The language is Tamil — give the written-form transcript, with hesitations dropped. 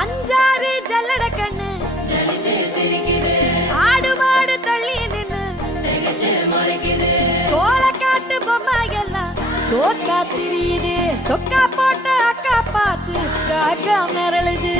அஞ்சாறு ஜல்லட கண்ணு ஆடு மாடு தள்ளி நின்னு கோலக்காட்டு பொம்மை எல்லாம் தோக்கா திரியுது தொக்கா போட்ட அக்கா பார்த்து காக்கா மிரளுது